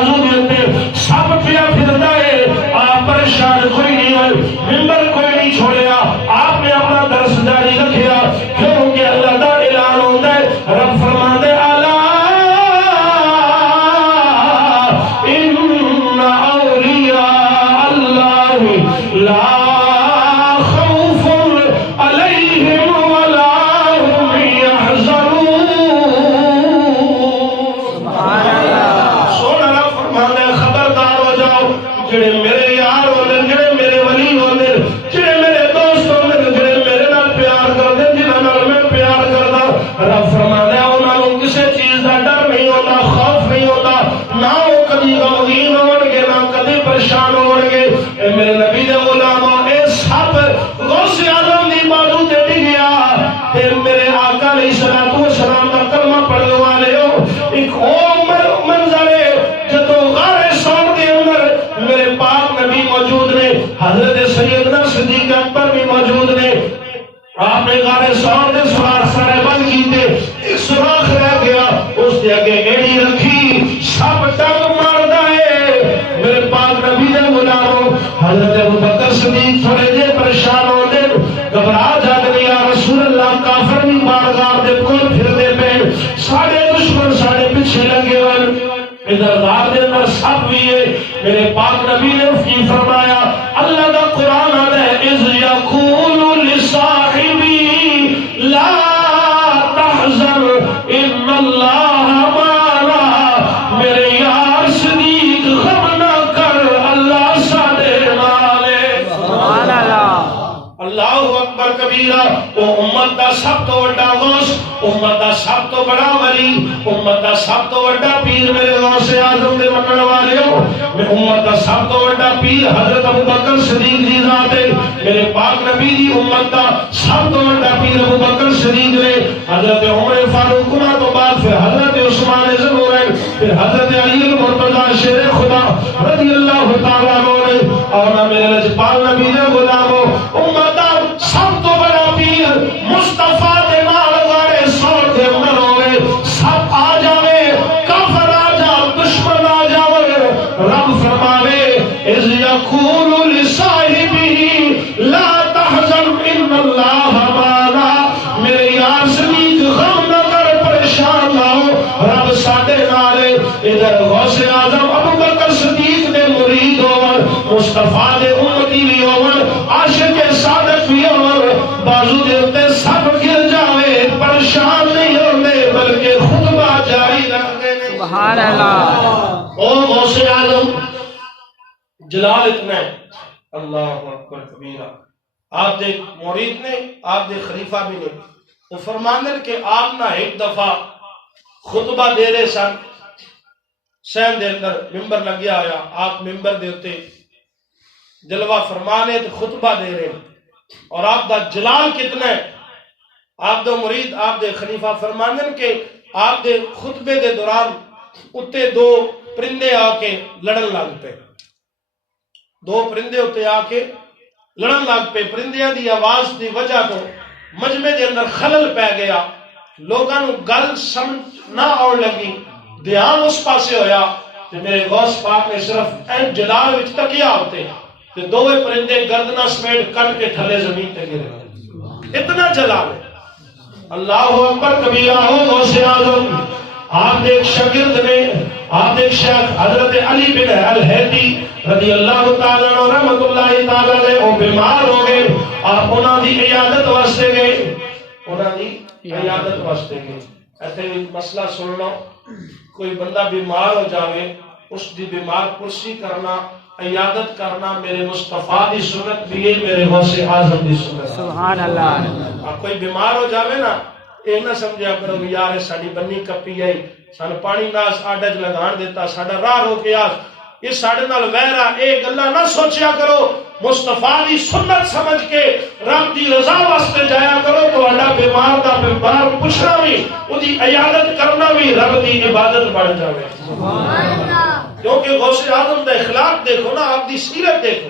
بازو دیتے سب پیا پھرتا ہے، آپ پریشان کوئی نہیں ہوئے، ممبر کوئی نہیں چھوڑیا، آپ نے اپنا درس جاری رکھیا، کیونکہ اللہ دا اعلان ہوتا ہے، رب فرماتے لا خوف علیہم ولا هم يحزنون۔ سونا رب فرماتا ہے خبردار ہو جاؤ، جڑے میرے یار ہوندے، جڑے میرے ولی ہوندے، جڑے میرے دوست ہوندے، جڑے میرے نال پیار کردے، جنہاں نال میں پیار کردا، رب فرماتا ہے انہاں نوں کسے چیز دا ڈر نہیں ہوندا، خوف نہیں ہوندا، نہ وہ کبھی غمگین ہون گے، نہ کبھی پریشان ہون گے۔ اے میرے نبی دے غلاموں، اے سب غوث اعظم دی بازو تے ڈگیا تے میرے آقا علیہ الصلوۃ والسلام دا کلمہ پڑھنے والے ہو، ایک او منظر ہے جدوں غار ثور دے اندر میرے پاک نبی موجود نے، حضرت سیدنا صدیق اکبر بھی موجود نے، آپ نے غار ثور دے سوار سارے بند کیتے، ایک سوراخ رہ گیا، اس دے اگے ایڑی رکھی، سب ڈگ ماردا ہے۔ میرے پاک نبی دے غلاموں، حضرت ابوبکر صدیق تھوڑے جے پریشان ہوندے، گھبرا جاندے، یا رسول اللہ کافر بھی بارگاہ دے کول پھردے پے، ساڈے دشمن ساڈے پیچھے لگے ہوئے، ادھر غار دے اندر سب بھی ہے۔ میرے پاک نبی نے کی فرمایا، اللہ دا قرآن آتا ہے، اذ یقول لصاحبی لا تحزن ان اللہ معنا، میرے یار صدیق غم نہ کر، اللہ ساڈے نال ہے۔ سبحان اللہ، اللہ اکبر کبیرہ۔ وہ امت دا سب تو بڑا غوث، امت دا سب تو بڑا ولی، امت دا سب تو بڑا پیر میرے غوث اعظم دے منن والے ہو، میں امت دا سب تو بڑا پیر حضرت ابوبکر صدیق دی ذات ہے۔ میرے پاک نبی دی امت دا سب تو بڑا پیر ابوبکر صدیق نے، حضرت عمر فاروق تو بعد پھر حضرت عثمان ذوالنورین، پھر حضرت علی المرتضی شیر خدا رضی اللہ تعالیٰ عنہ نے، اور میرے لجپال نبی دے غلاموں، امت دا سب تو بڑا پیر مصطفیٰ دے نال غار ثور دے اندر ہوئے، سب آ جاوے، کافر آ جاؤ، دشمن آ جاوے، رب فرماوے اذ یقول لصاحبہ لا تحزن ان اللہ معنا، میرے یار صدیق غم نہ کر، پریشان نہ ہو، رب ساڈے نال ہے۔ ادھر غوث اعظم ابوبکر صدیق دے مرید ہون، مصطفیٰ دے امتی بھی ہون، عاشق صادق بھی ہون، بازو دے اتے سب گر جاوے، پریشان نہیں ہوندے بلکہ خطبہ جاری رکھتے ہیں۔ سبحان اللہ۔ او غوث اعظم جلال اتنا ہے، اللہ اکبر کبیرہ۔ آپ دے مرید نے، آپ دے خلیفہ بھی نے، وہ فرماندے کہ آپ نہ ایک دفعہ خطبہ دے رہے سن، سین دے اندر ممبر لگیا ہویا، آپ ممبر دے اتے جلوہ فرمانے تے خطبہ دے رہے، اور آپ دا جلال کتنا ہے، آپ دو مرید، آپ دے خلیفہ فرماندے کہ آپ دے خطبے دے دوران اتے دو پرندے آ کے لڑن لگ پے، دو پرندے اتے آ کے لڑن لگ پے، پرندیاں دی آواز دی وجہ تو مجمع دے اندر خلل پہ گیا، لوگاں نو گل سمجھ نہ آن لگی، دھیان اس پاسے ہویا کہ میرے غوث پاک نے صرف این جلال وچ تکیا ہوتے کہ دووے پرندے گردنہ سمیٹ کٹ کے تھلے زمین تے گرے، اتنا جلال ہے۔ اللہ اکبر کبیرہ۔ ہو غوث اعظم، آپ ایک شاگرد نے، آپ ایک شیخ حضرت علی بن الہیتی رضی اللہ تعالیٰ عنہ رحمت اللہ تعالیٰ نے، وہ بیمار ہو گئے، آپ انہاں دی عیادت واسطے گئے، انہاں دی عیادت واسطے گئے۔ ایسے مسئلہ سن لو، کوئی بندہ بیمار ہو جاوے، اس دی بیمار پرسی کرنا، عیادت کرنا میرے مصطفیٰ دی سنت بھی ہے، میرے غوث اعظم دی سنت۔ سبحان اللہ۔ آپ کوئی بیمار ہو جاوے نا، یہ نہ سمجھا کرو کہ یار ساڈی بنی کپی آئی، سان پانی ناس آڈج لگان دیتا، ساڈا راہ روکے آس، یہ ساڈے نال ویرا، اے گلا نہ سوچیا کرو، مصطفیٰ دی سنت سمجھ کے رب دی رضا واسطے جایا کرو، تو اڈا بیمار دا بیمار پوچھنا بھی، او دی عیادت کرنا بھی رب دی عبادت بن جاوے۔ کیونکہ غوث اعظم دا اخلاق دیکھو نا، آپ دی سیرت دیکھو،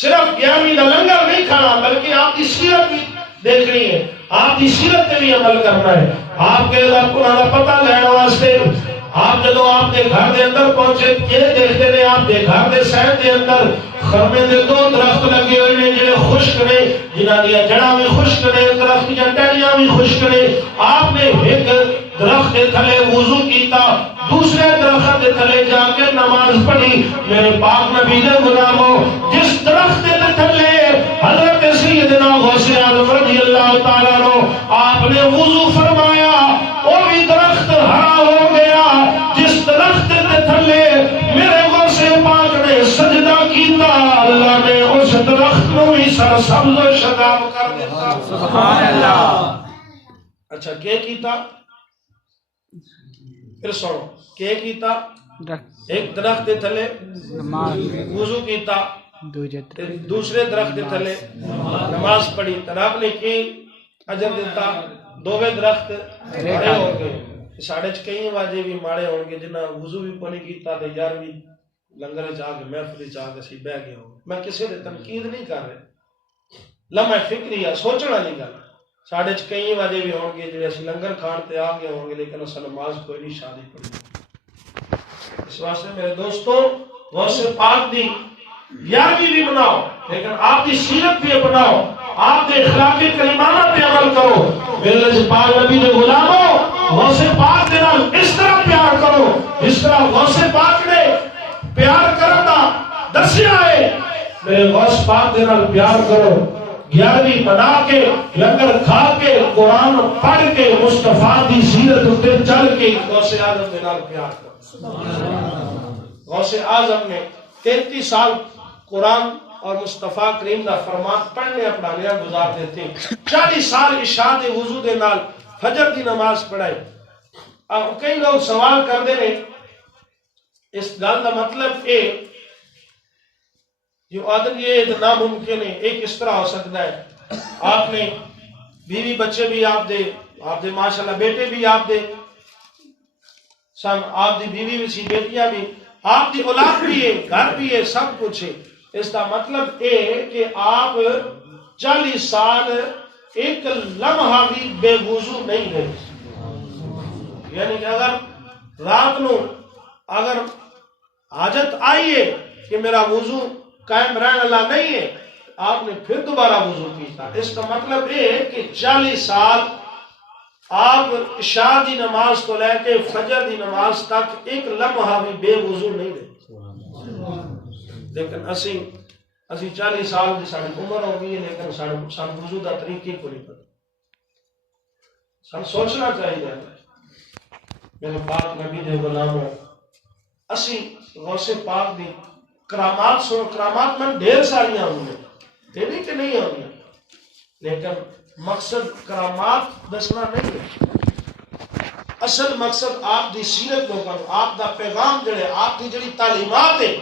صرف گیارہویں دا لنگر نہیں کھانا بلکہ آپ دی سیرت بھی دیکھنی ہے، آپ دی سیرت پہ بھی عمل کرنا ہے۔ آپ کے قرآن پتہ لینا واسطے آپ جدو آپ کے گھر دے اندر پہنچے یہ دیکھتے ہیں آپ کے گھر دے سائڈ دے اندر خرمے دے 2 درخت لگے ہوئے نے جڑے خشک نے جنہاں دی جڑاں بھی خشک نے درخت دی ٹہنیاں بھی خشک نے آپ نے ایک درخت کے تھلے وضو کیتا دوسرے درخت کے تھلے جا کے نماز پڑھی میرے پاک نبی نے غلاموں جس درخت کے تھلے حضرت سیدنا غوث اعظم رضی اللہ تعالیٰ عنہ آپ نے وضو فرمایا وہ بھی درخت ہرا ہو گیا جس درخت کے تھلے میرے غوث پاک نے سجدہ کیتا اللہ نے اس درخت کو بھی سرسبز و شاداب کر دیتا سبحان اللہ اچھا کیا کیتا پھر سنو کیا کیتا ایک درخت دے تھلے وضو کیتا دوسرے درخت دے تھلے نماز پڑھی رب نے کی اجر دیتا دوویں درخت ہرے ہو گئے ساڑھے کئی واجے بھی ماڑے ہوں گے جنہاں وضو بھی پڑھی کیتا تے یار بھی لنگر جا کے محفل جا کے سی بہ گیا ہوں میں کسی نے تنقید نہیں کر رہے لمحہ فکریہ سوچنا نہیں گل ساڑھے کئی واجے بھی ہوں گے جو لنگر کھان تے آ گئے ہوں گے لیکن اصل نماز کوئی نہیں شادی پڑھی اس واسطے میرے دوستوں غوث پاک دی یارویں بھی بناؤ لیکن آپ کی سیرت بھی اپناؤ آپ کے اخلاق کریمانہ پہ عمل کرو میرے لئے پاک نبی نے غلاموں غوث پاک دے نال اس طرح پیار کرو اس طرح غوث پاک نے پیار کرنا دسیا ہے میرے غوث پاک دے نال پیار کرو 11ویں بنا کے لنگر کھا کے قرآن پڑھ کے مصطفیٰ دی سیرت اتے چل کے غوث اعظم دے نال پیار کرو غوث اعظم نے 33 سال قرآن اور مصطفیٰ کریم دا فرمان پڑھنے پڑھانے گزار دیتے 40 سال عشاء دے وضو دے نال فجر دی نماز پڑھائے اب کئی لوگ سوال کر دے رہے اس گل دا مطلب اے جو آدم یہ ناممکن ہے ایک اس طرح ہو سکتا ہے آپ نے بیوی بچے بھی آپ دے ماشاءاللہ بیٹے بھی آپ دے آپ دی بیوی بھی سی بیٹیاں بھی آپ دی اولاد بھی ہے گھر بھی ہے سب کچھ ہے اس کا مطلب اے کہ آپ 40 سال ایک لمحہ بھی بے وضو نہیں رہے یعنی کہ اگر رات نو اگر حاجت آئیے کہ میرا وضو قائم رہنے اللہ نہیں ہے آپ نے پھر دوبارہ وضو کیتا اس کا مطلب ہے کہ 40 سال آپ عشاء دی نماز کو لے کے فجر دی نماز تک ایک لمحہ بھی بے وضو نہیں رہے لیکن اسی 40 سال دی ساری عمر ہو گئی لیکن سان وضو دا طریقے کو نہیں پتا سان سوچنا چاہیے میرے پاک نبی دے غلاموں اسی غوث پاک دی کرامات سنو کرامات میں ڈھیر ساری ہوں گے یہ نہیں کہ نہیں ہوں گے لیکن مقصد کرامات دسنا نہیں ہے اصل مقصد آپ دی سیرت کو کرو آپ دا پیغام جڑے آپ دی جڑی تعلیمات ہے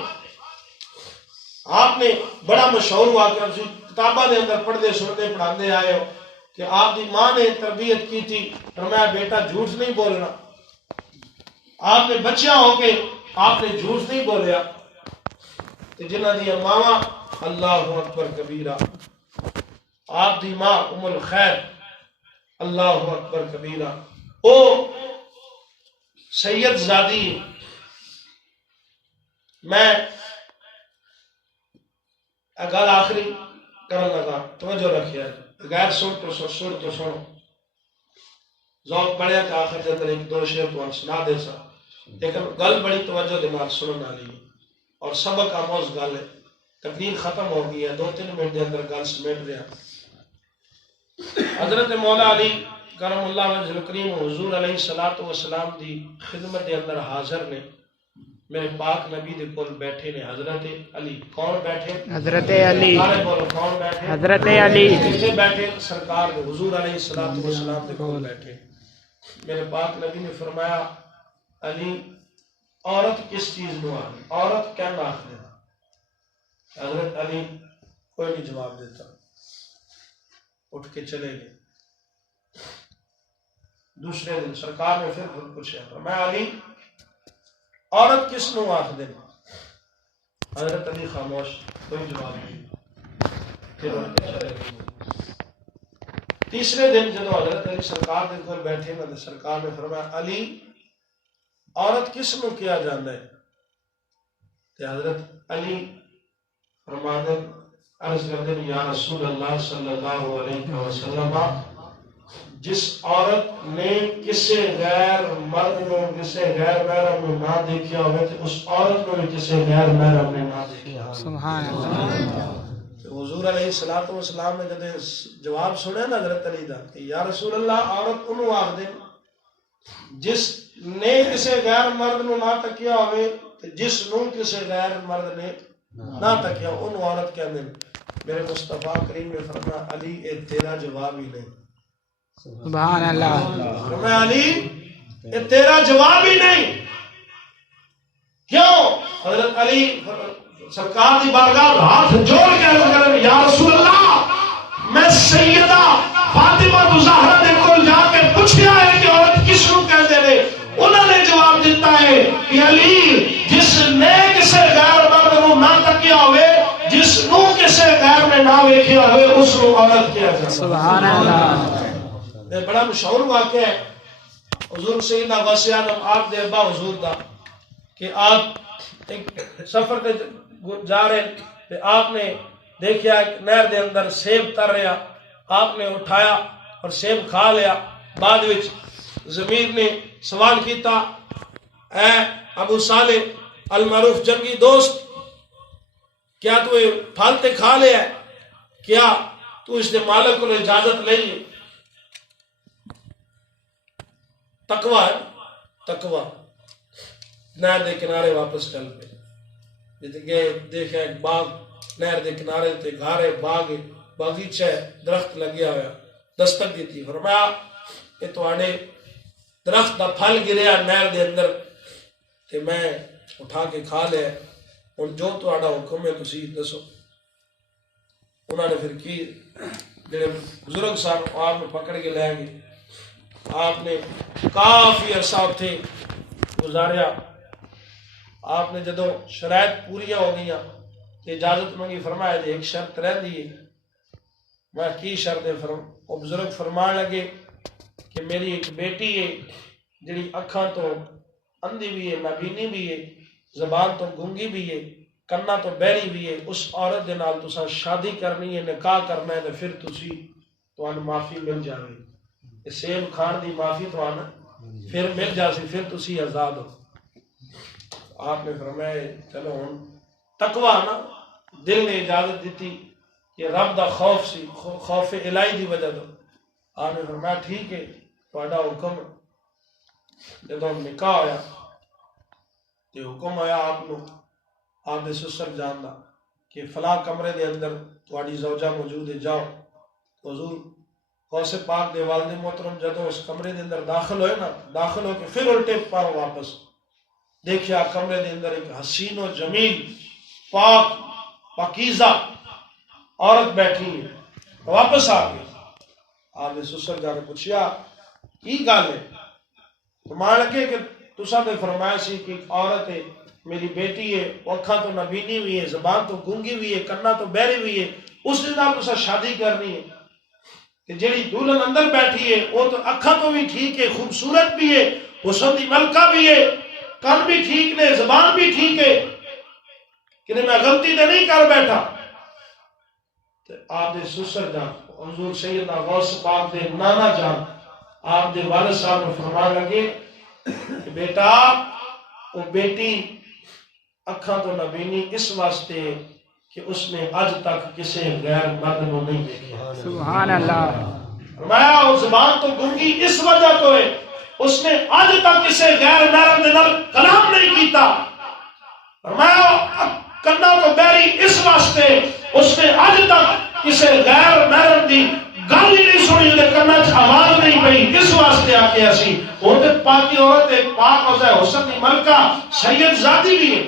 آپ نے بڑا مشہور ہوا کہ آپ کتابہ دے اندر پڑھ دے سنتے پڑھاندے آئے ہو کہ آپ دی ماں نے تربیت کی تھی فرمایا بیٹا جھوٹ نہیں بولنا آپ نے بچیاں ہو کے آپ نے جھوٹ نہیں بولیا جنہ دیا ماما اللہ اکبر کبیرہ آپ دی ماں ام الخیر اللہ اکبر کبیرہ او سید زادی میں اگل آخری کرن لگا توجہ رکھیا غیر سن تو سنو ذوق بڑھیا کہ آخر کے اندر ایک دو شعر تو سنا دے سا لیکن گل بڑی توجہ دماغ سننا لی اور سبق آموز گل ہے تقدیر ختم ہو گئی ہے 2-3 منٹ دے اندر گل سمیٹ رہا حضرت مولا علی کرم اللہ وجہ الکریم حضور علیہ السلام دی خدمت دے اندر حاضر نے میرے پاک نبی دے کول بیٹھے نے حضرت علی کون بیٹھے حضرت علی کون بیٹھے حضرت علی کتنے بیٹھے سرکار دے حضور علیہ السلام دے کول بیٹھے میرے پاک نبی نے فرمایا علی عورت کس چیز نو آگی عورت کیا ناخ دینا حضرت علی کوئی نہیں جواب دیتا اٹھ کے چلے گئے دوسرے دن سرکار نے پھر پوچھا فرمایا علی عورت کس نو آخ دینا حضرت علی خاموش کوئی جواب نہیں پھر اٹھ کے چلے گئے تیسرے دن جب حضرت علی سرکار دے گھر بیٹھے نا سرکار نے فرمایا علی عورت کس نو کیا جانا ہے؟ تے حضرت علی فرمانے عرض کرتے ہیں یا رسول اللہ صلی اللہ علیہ وسلم جس عورت نے کسی غیر مرد نو کسی غیر محرم نو نہ دیکھا ہوئے تو اس عورت نو بھی کسی غیر محرم نے نہ دیکھا. سبحان اللہ. حضور علیہ السلام نے جب جواب سنیا نا حضرت علی دا کہ یا رسول اللہ عورت انہوں آخ دیں جس نے کسی غیر مرد نو نہ تکیا ہوئے جس نو کسی غیر مرد نے نہ تکیا انہوں عورت کہہ دیں. میرے مصطفیٰ کریم نے فرمایا علی اے تیرا جواب ہی نہیں. سبحان اللہ. میں علی یہ تیرا جواب ہی نہیں. کیوں؟ حضرت علی سرکار دی بارگاہ ہاتھ جوڑ کے عرض کریں یا رسول اللہ میں سیدہ فاطمہ زہرا دے کول جا کے پوچھیا ہے کہ عورت کس نو کہندے نے. انہوں نے جواب دیتا ہے کہ علی جس نے کسی غیر مرد نو نہ تکیا ہوئے جس نو کسی غیر نے نہ ویکھیا ہوئے اس نو عورت کیا جاتا. سبحان اللہ. بڑا مشہور واقعہ ہے حضور سیدنا غوث اعظم آپ دے ابا حضور دا کہ آپ ایک سفر تے جا رہے تے آپ نے دیکھیا نہر دے اندر سیب تر رہا. آپ نے اٹھایا اور سیب کھا لیا. بعد وچ ضمیر نے سوال کیتا اے ابو صالح المعروف جنگی دوست کیا تو یہ پھل تے کھا لیا ہے؟ کیا تو اس دے مالک کو اجازت لے لی؟ تقوی ہے تقوی. نہر دے کنارے واپس چل پے جتے گئے دیکھا ایک باغ نہر دے کنارے تے گھارے باغ باغیچہ درخت لگیا ہوا. دستک دیتی فرمایا کہ تواڈے درخت دا پھل گریا نہر دے اندر تے میں اٹھا کے کھا لیا. ہن جو تواڈا حکم ہے تسی دسو. انہوں نے پھر کی جڑے بزرگ صاحب آپ نے پکڑ کے لے گئے. آپ نے کافی عرصہ اتھے گزاریا. آپ نے جدو شرائط پوریاں ہو گئی اجازت منگی فرمایا ایک شرط رہ دی. میں کی شرط ہے؟ وہ بزرگ فرمان لگے کہ میری ایک بیٹی ہے جڑی اکھاں تو اندھی بھی ہے نابینی بھی ہے زبان تو گونگی بھی ہے کنا تو بہری بھی ہے. اس عورت دے نال تساں شادی کرنی ہے نکاح کرنا ہے تو پھر تسی تانوں معافی مل جاوے. سیب کھان دی معافی تانوں پھر مل جاسی پھر تسی آزاد ہو. آپ نے فرمایا چلو ہن تقوی نا دل نے اجازت دیتی کہ رب دا خوف سی خوف الہی دی وجہ تو. آپ نے فرمایا ٹھیک ہے تہاڈا حکم. جدوں نکاح ہویا تے حکم آیا آپ نو آپ دے سسر جان دا کہ فلاں کمرے دے اندر تہاڈی زوجہ موجود ہے جاؤ. حضور غوث پاک دے والد محترم جدوں اس کمرے دے اندر داخل ہوئے نا داخل ہو کے پھر الٹے پاؤ واپس دیکھیا کمرے دے اندر ایک حسین و جمیل پاک پاکیزہ عورت بیٹھی ہے. واپس آ گئی. آپ نے سسر جا کے پوچھیا کی گل ہے؟ فرمان لگے کہ تساں تے فرمایا سی کہ ایک عورت ہے میری بیٹی ہے وہ اکھاں تو نبینی ہوئی ہے زبان تو گونگی ہوئی ہے کنا تو بہری ہوئی ہے اس دے نال تساں شادی کرنی ہے. کہ جیڑی دلہن اندر بیٹھی ہے وہ تو اکھاں تو بھی ٹھیک ہے خوبصورت بھی ہے حسن دی ملکہ بھی ہے کن بھی ٹھیک نے زبان بھی ٹھیک ہے کہ میں غلطی تے نہیں کر بیٹھا. تو آپ دے سسر جان حضور سیدنا غوث پاک دے نانا جان آپ دے والد صاحب نے فرمان لگے کہ بیٹا وہ بیٹی اکھاں تو نبینی اس واسطے کہ اس نے آج تک کسی غیر مرد کو نہیں دیکھا. سبحان اللہ. فرمایا وہ زبان تو گونگی اس وجہ تو ہے اس نے آج تک کسی غیر محرم دے نال کلام نہیں کیتا. فرمایا کنا تو بہری اس واسطے اس نے آج تک کسی غیر محرم دی گل ہی نہیں سنی تے کنا چ آواز نہیں پئی اس واسطے آ کے اسی وہ تے پاکی عورت ہے پاک ہوتا ہے حسن دی ملکہ سید ذاتی بھی ہے.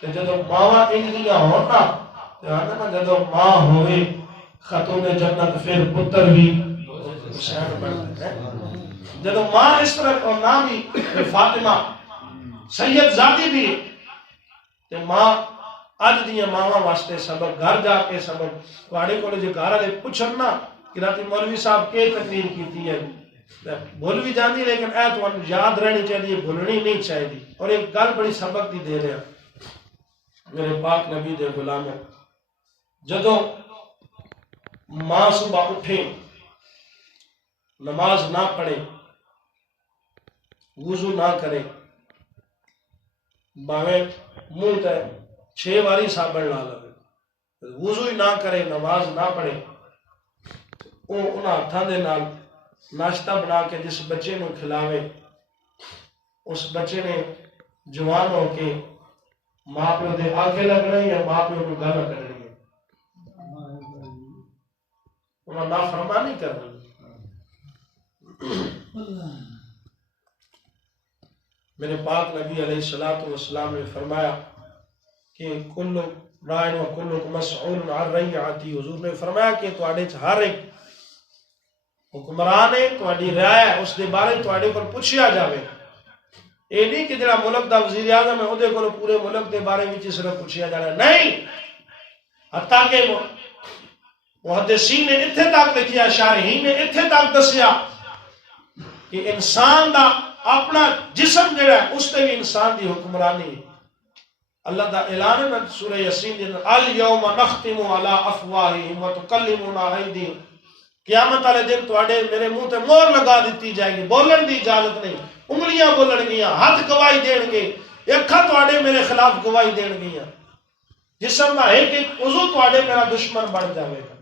تے جدوں ماواں انج دیاں ہون نا جدو ماں ہوئے خاتون جنت پھر پتر بھی حسین بنتا ہے. جدو ماں اس طرح اور نام بھی فاطمہ سید ذاتی بھی تے ماں اج دیاں ماواں واسطے سبق گھر جا کے سبق تواڈے کول جے گھر والے پوچھن نا کہ رات مولوی صاحب کے تقریر کیتی ہے بھول بھی جاندی لیکن اے تو یاد رہنی چاہیے، بھولنی نہیں چاہیے۔ اور ایک گل بڑی سبق دی دے رہا میرے پاک نبی دے غلاموں، جدوں ماں صبح اٹھے نماز نہ پڑھے، وضو نہ کرے، باویں منہ تے 6 واری صابن لا لے، وضو ہی نہ کرے، نماز نہ پڑھے، وہ انہاں ہاتھاں دے نال ناشتہ بنا کے جس بچے نو کھلاوے، اس بچے نے جوان ہو کے ماں پیو دے آگے لگنا یا ماں پیو کو گل کرنی ہے، انہاں نافرمانی کرنی۔ میرے پاک نبی علیہ الصلوۃ والسلام نے فرمایا کہ کل رائن و کلکم مسئول عن رعیتہ، حضور نے فرمایا کہ تواڈے چ ہر ایک حکمران ہے، تواڈی رعایا ہے، اس دے بارے تواڈے پر پوچھیا جاوے۔ اے نہیں کہ جڑا ملک دا وزیر اعظم ہے وہ دے کول پورے ملک دے بارے وچ صرف پوچھیا جانا، نہیں، حتیٰ کہ محدثین نے اتھے تک لکھیا، شارحین نے اتھے تک دسیا کہ انسان دا اپنا جسم جڑا ہے اس تے بھی انسان دی حکمرانی ہے۔ اللہ دا اعلان ہے سورہ یاسین دے الیوم نختم علی افواہہم وتکلمنا ایدیہم، قیامت والے دن تواڈے میرے منہ تے مہر لگا دیتی جائے گی، بولن دی اجازت نہیں، انگلیاں بولن گیاں، ہاتھ گواہی دین گے، اکھاں تواڈے میرے خلاف گواہی دین گیاں، جسم دا ایک ایک عضو تواڈے میرا دشمن بن جاوے گا۔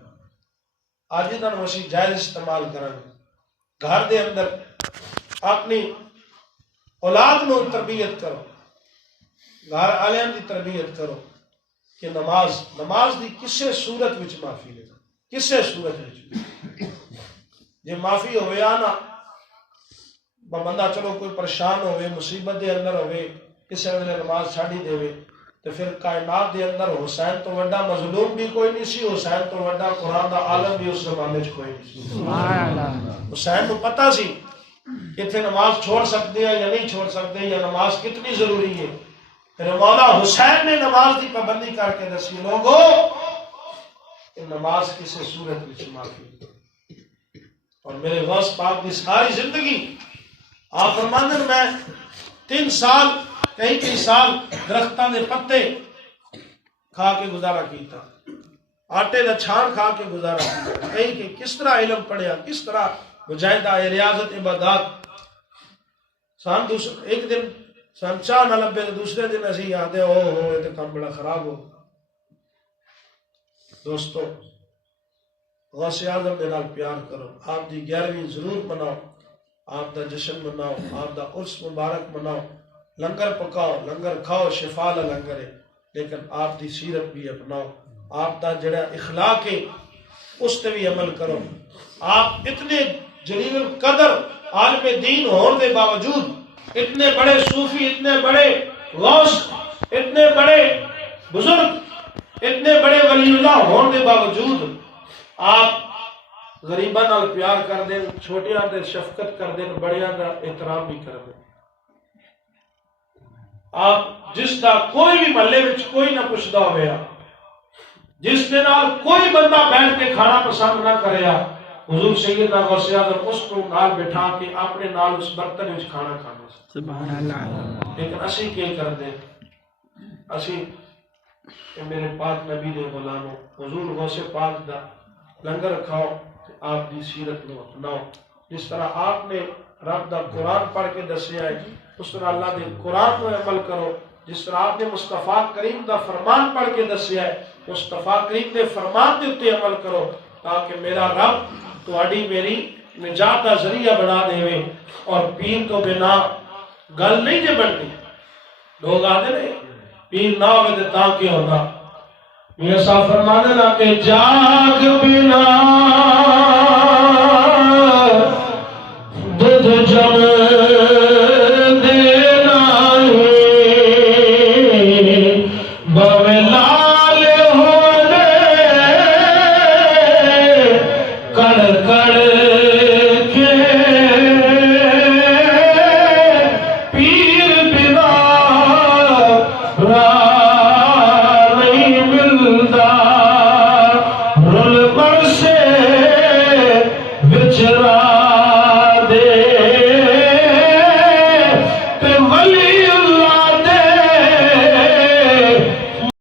آج انہاں نوں اسی جائز استعمال کریں گے۔ گھر دے اندر اپنی اولاد نو تربیت کرو، گھر والوں دی تربیت کرو کہ نماز دی کسے صورت وچ معافی لے، کسے صورت وچ جے معافی ہوئے آنا بندہ چلو کوئی پریشان ہوئے، مصیبت دے اندر ہوئے، کسے ویلے نماز چھاڑی دے تو پھر کائنات دے اندر حسین تو وڈا مظلوم بھی کوئی نہیں سی، حسین تو وڈا قرآن دا عالم بھی اس زمانے چ کوئی نہیں سی۔ حسین کو پتہ سی کہ اتنے نماز چھوڑ سکتے ہیں یا نہیں چھوڑ سکتے، یا نماز کتنی ضروری ہے۔ پھر مولا حسین نے نماز دی پابندی کر کے دسی، لوگو کہ نماز کسی صورت وچ معافی۔ اور میرے غوث پاک دی ساری زندگی آپ فرماندن میں 3 سال کئی سال درختاں دے پتے کھا کے گزارا کیتا، آٹے دا چھان کھا کے گزارا کیتا، کہ کس طرح علم پڑھیا، کس طرح مجاہدہ ریاضت عبادات۔ ایک دن سان چاہ نہ لبے تو دوسرے دن اسی آتے ہو یہ تو کام بڑا خراب ہو۔ دوستو غوث اعظم دے نال پیار کرو، آپ دی 11ویں ضرور مناؤ، آپ دا جشن مناؤ، آپ دا عرس مبارک مناؤ، لنگر پکاؤ، لنگر کھاؤ، شفا لا لنگر ہے، لیکن آپ دی سیرت بھی اپناؤ، آپ دا جڑا اخلاق ہے اس تے بھی عمل کرو۔ آپ اتنے جلیل القدر عالم دین ہونے کے باوجود، اتنے بڑے صوفی، اتنے بڑے غوث، اتنے بڑے بزرگ، اتنے بڑے ولی اللہ ہونے کے باوجود آپ غریباں نال پیار کر دیں، چھوٹیاں تے شفقت کر دیں، بڑیاں دا احترام بھی کر دیں۔ آپ جس دا کوئی بھی محلے وچ کوئی نہ پوچھدا ہویا، جس دے نال کوئی بندہ بیٹھ کے کھانا پسند نہ کریا، حضور سیدنا غوث اعظم اس کو نال بٹھا کے اپنے نال اس برتن وچ کھانا کھانا۔ سبحان اللہ۔ لیکن اسی کیا کر دیں، اسی کہ میرے پاک نبی دے غلاموں، حضور غوث پاک دا لنگر کھاؤ، آپ دی سیرت نو اپناؤ۔ جس طرح آپ نے رب دا قرآن پڑھ کے دسیا ہے اس طرح اللہ دے قرآن کو عمل کرو۔ جس طرح آپ نے مصطفیٰ کریم دا فرمان پڑھ کے دسیا ہے مصطفیٰ کریم دے فرمان دے اتے عمل کرو، تاکہ میرا رب تواڈی میری نجات دا ذریعہ بنا دے۔ اور پیر تو بنا گل نہیں جے بنتی، لوگ آتے ہیں پیر نہ ہوئے تو تاں کیا ہونا۔ میرا صاحب فرمانے نا کہ جاگ بنا دودھ جم دینا بوے لال ہونے کڑ کڑ کے پیر بنا